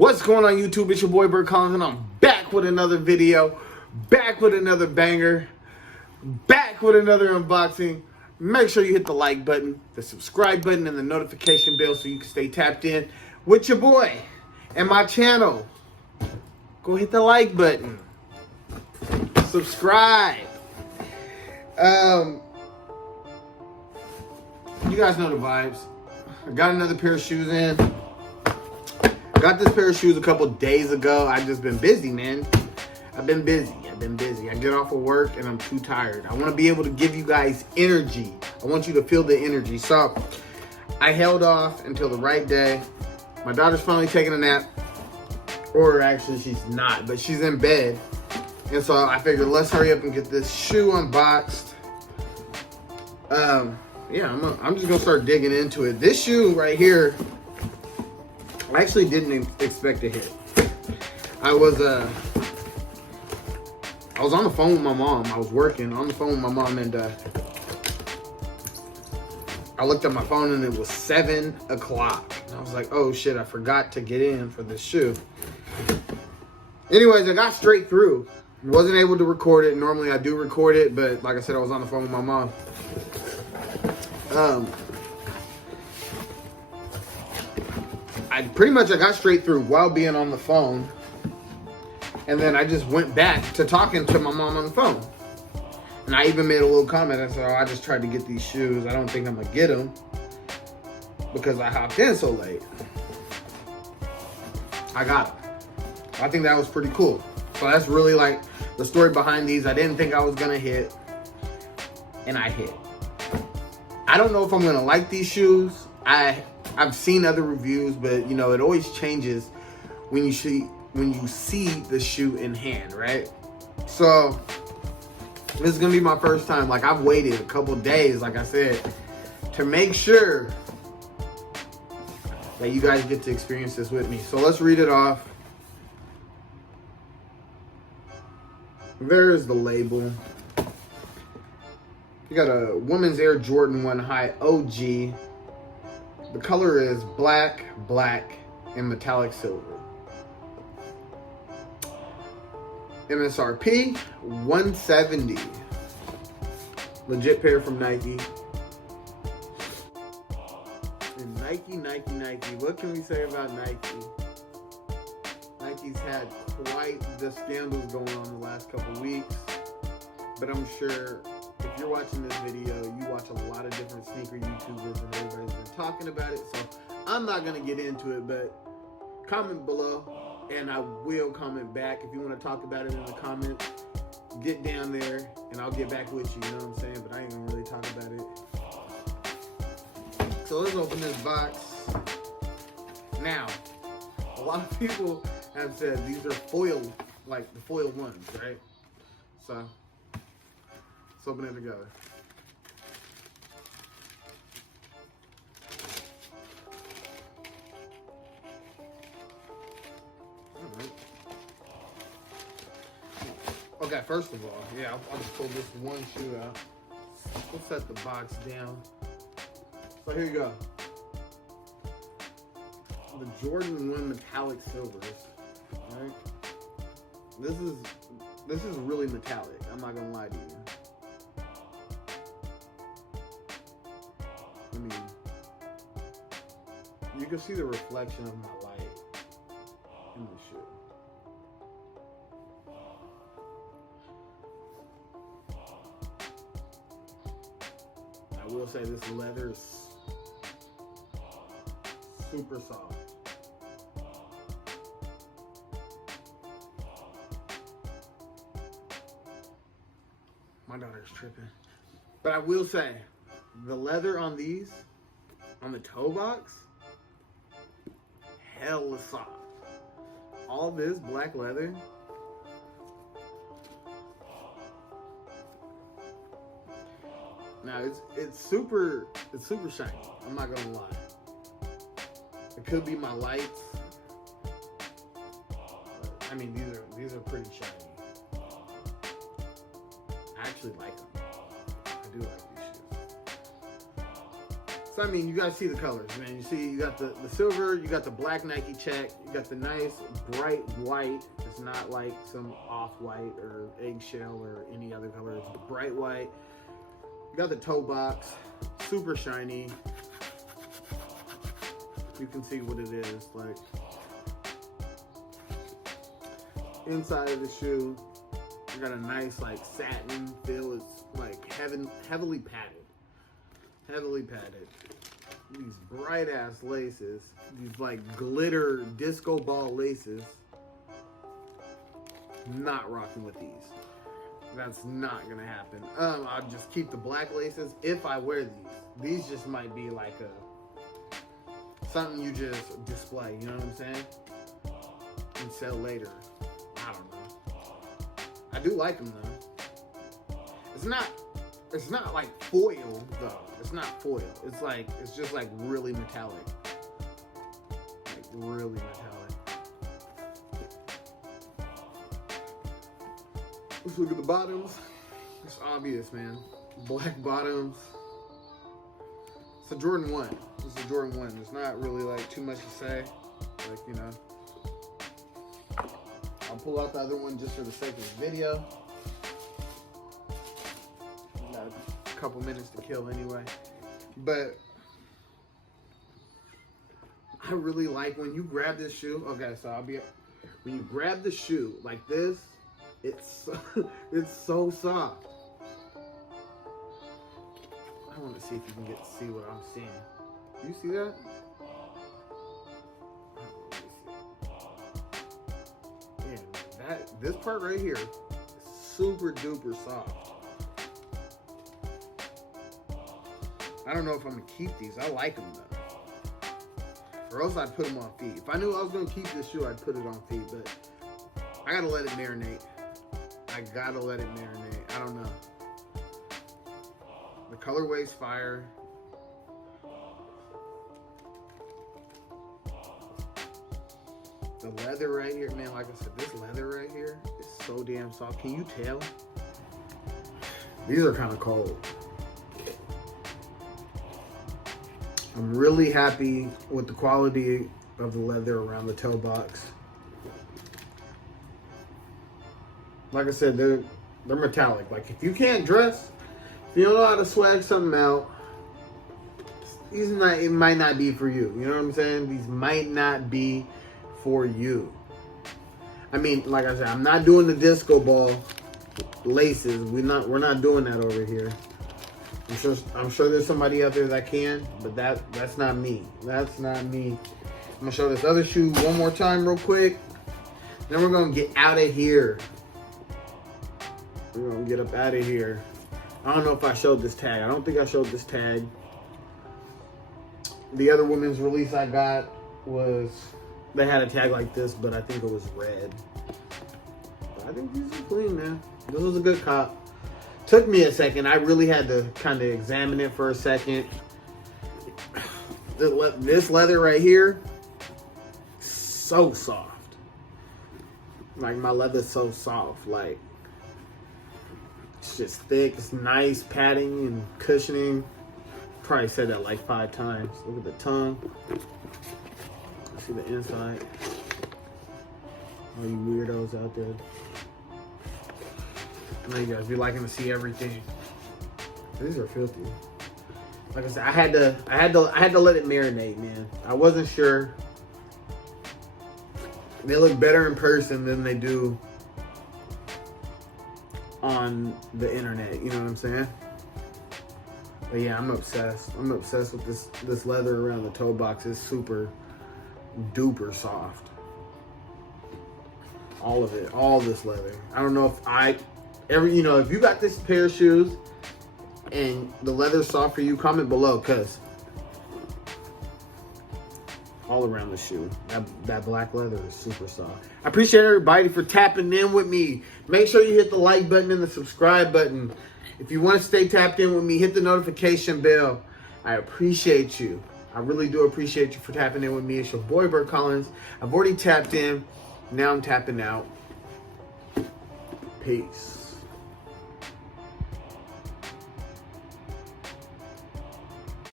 What's going on YouTube? It's your boy Bert Collins and I'm back with another video, back with another banger, back with another unboxing. Make sure you hit the like button, the subscribe button, and the notification bell so you can stay tapped in with your boy and my channel. Go hit the like button, subscribe. You guys know the vibes. I got another pair of shoes in. Got this pair of shoes a couple days ago. I've just been busy, man. I've been busy. I get off of work and I'm too tired. I want to be able to give you guys energy. I want you to feel the energy. So I held off until the right day. My daughter's finally taking a nap. Or actually she's not, but she's in bed. And so I figured let's hurry up and get this shoe unboxed. Yeah, I'm just gonna start digging into it. This shoe right here, I actually didn't expect to hit. I was on the phone with my mom. I was working on the phone with my mom, and I looked at my phone and it was 7 o'clock. And I was like, oh shit, I forgot to get in for this shoe. Anyways, I got straight through. Wasn't able to record it. Normally I do record it, but like I said, I was on the phone with my mom. I got straight through while being on the phone. And then I just went back to talking to my mom on the phone. And I even made a little comment. I said, oh, I just tried to get these shoes. I don't think I'm going to get them because I hopped in so late. I got them. I think that was pretty cool. So that's really like the story behind these. I didn't think I was going to hit. And I hit. I don't know if I'm going to like these shoes. I've seen other reviews, but you know, it always changes when you see the shoe in hand, right? So this is gonna be my first time. Like, I've waited a couple days, like I said, to make sure that you guys get to experience this with me. So let's read it off. There's the label. You got a women's Air Jordan 1 High OG. The color is black, and metallic silver. MSRP, $170. Legit pair from Nike. And Nike. What can we say about Nike? Nike's had quite the scandals going on the last couple weeks. But I'm sure if you're watching this video, you watch a lot of different sneaker YouTubers and everybody's been talking about it. So I'm not going to get into it, but comment below and I will comment back. If you want to talk about it in the comments, get down there and I'll get back with you, you know what I'm saying? But I ain't going to really talk about it. So let's open this box. Now, a lot of people have said these are foil, like the foil ones, right? So let's open it together. Alright. Okay, first of all, yeah, I'll just pull this one shoe out. We'll set the box down. So here you go. The Jordan 1 metallic silvers. Alright. This is really metallic. I'm not gonna lie to you. I mean, you can see the reflection of my light in the shoe. I will say this leather is super soft. My daughter's tripping. But I will say, the leather on these, on the toe box, hella soft. All this black leather. Now it's super shiny. I'm not gonna lie. It could be my lights. I mean, these are pretty shiny. I actually like them. I do like these shoes. So I mean, you guys see the colors, man. You see, you got the silver, you got the black Nike check, you got the nice bright white. It's not like some off-white or eggshell or any other color. It's bright white. You got the toe box, super shiny. You can see what it is like. Inside of the shoe, you got a nice like satin feel. It's like heavily padded. Heavily padded. These bright ass laces. These like glitter disco ball laces. Not rocking with these. That's not gonna happen. I'll just keep the black laces if I wear these. These just might be like something you just display, you know what I'm saying? And sell later. I don't know. I do like them though. It's not like foil though. It's not foil. It's just like really metallic. Like really metallic. Let's look at the bottoms. It's obvious, man. Black bottoms. It's a Jordan 1. It's a Jordan 1. There's not really like too much to say. Like, you know. I'll pull out the other one just for the sake of the video. Got a couple minutes to kill anyway. But I really like when you grab this shoe. Okay, so when you grab the shoe like this, it's so soft. I want to see if you can get to see what I'm seeing. You see that? Yeah, this part right here is super duper soft. I don't know if I'm gonna keep these. I like them though. Or else I'd put them on feet. If I knew I was gonna keep this shoe, I'd put it on feet. But I gotta let it marinate. I gotta let it marinate. I don't know. The colorway's fire. The leather right here, man, like I said, this leather right here is so damn soft. Can you tell? These are kind of cold. I'm really happy with the quality of the leather around the toe box. Like I said, they're metallic. Like if you can't dress, if you don't know how to swag something out, it might not be for you. You know what I'm saying? These might not be for you. I mean, like I said, I'm not doing the disco ball laces. We're not doing that over here. I'm sure there's somebody out there that can, but that's not me. That's not me. I'm gonna show this other shoe one more time real quick. Then we're gonna get out of here. We're gonna get up out of here. I don't know if I showed this tag. I don't think I showed this tag. The other women's release I got they had a tag like this, but I think it was red. But I think these are clean, man. This was a good cop. Took me a second. I really had to kind of examine it for a second. This leather right here, so soft. Like my leather's so soft. Like it's just thick. It's nice padding and cushioning. Probably said that like 5 times. Look at the tongue. See the inside. All you weirdos out there. I know you guys be liking to see everything. These are filthy. Like I said, I had to let it marinate, man. I wasn't sure. They look better in person than they do on the internet. You know what I'm saying? But yeah, I'm obsessed. I'm obsessed with this leather around the toe box. It's super duper soft. All of it. All this leather. I don't know if if you got this pair of shoes and the leather's soft for you, comment below, because all around the shoe, that black leather is super soft. I appreciate everybody for tapping in with me. Make sure you hit the like button and the subscribe button. If you want to stay tapped in with me, hit the notification bell. I appreciate you. I really do appreciate you for tapping in with me. It's your boy, Bert Collins. I've already tapped in. Now I'm tapping out. Peace.